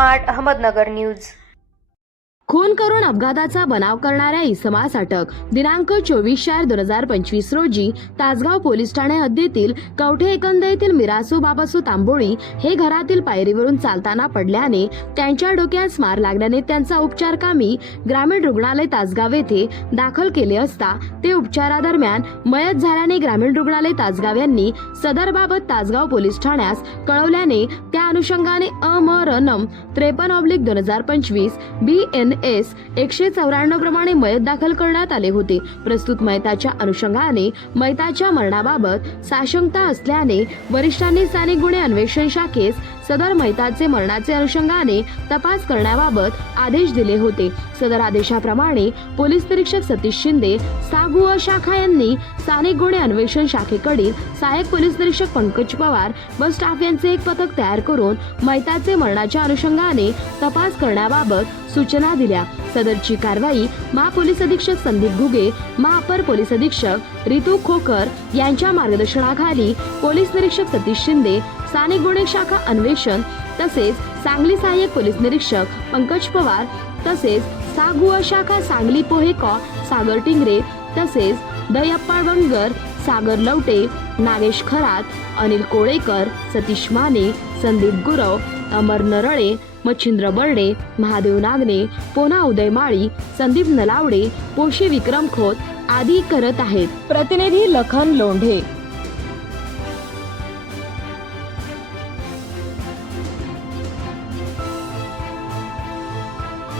Smart Ahmednagar news. खून करून अपघाताचा बनाव करणाऱ्या इसमास अटक। दिनांक 24/4/2025 रोजी तासगाव पोलीस ठाणे हद्दीतील कवठे एकंद येथील मिरासू बाबासू तांबोळी हे घरातील पायरीवरून चालताना पडल्याने त्यांच्या डोक्यास मार लागल्याने त्यांचा उपचारकामी ग्रामीण रुग्णालय तासगाव येथे दाखल केले असता ते उपचारादरम्यान मयत झाल्याने ग्रामीण रुग्णालय तासगाव यांनी सदरबाबत तासगाव पोलीस ठाण्यास कळवल्याने त्या अनुषंगाने अमरनम 53/2025 BNS 194 प्रमाणे मयत दाखल करण्यात आले होते। प्रस्तुत मयताच्या अनुषंगाने मयताच्या मरणाबाबत साशंकता असल्याने वरिष्ठांनी स्थानिक गुन्हे अन्वेषण शाखेस सदर मयताचे मरणाचे अनुषंगाने तपास करण्याबाबत आदेश दिले होते। सदर आदेशाप्रमाणे पोलीस निरीक्षक सतीश शिंदे सागुआ शाखा यांनी स्थानिक गुन्हे अन्वेषण शाखेकडील सहाय्यक पोलीस निरीक्षक पंकज पवार व स्टाफ यांचे एक पथक तयार करून मयताचे मरणाच्या अनुषंगाने तपास करण्याबाबत सूचना दिल्या। सदरची कारवाई महापोलीस अधीक्षक संदीप घुगे, महाअपर पोलीस अधीक्षक रितू खोकर यांच्या मार्गदर्शनाखाली पोलीस निरीक्षक सतीश शिंदे, स्थानिक गुन्हे शाखा अन्वेषण तसेच सांगली सहाय्यक पोलीस निरीक्षक पंकज पवार तसेच सागुआ शाखा सांगली पोहेकॉ सागर टिंगरे तसेच दयप्पा बनगर, सागर लवटे, नागेश खरात, अनिल कोळेकर, सतीश माने, संदीप गुरव, अमर नरळे, मच्छिंद्र बर्डे, महादेव नागने, पोना उदय माळी, संदीप नलावडे, पोशी विक्रम खोत आदी करत आहेत। प्रतिनिधी लखन लोंढे।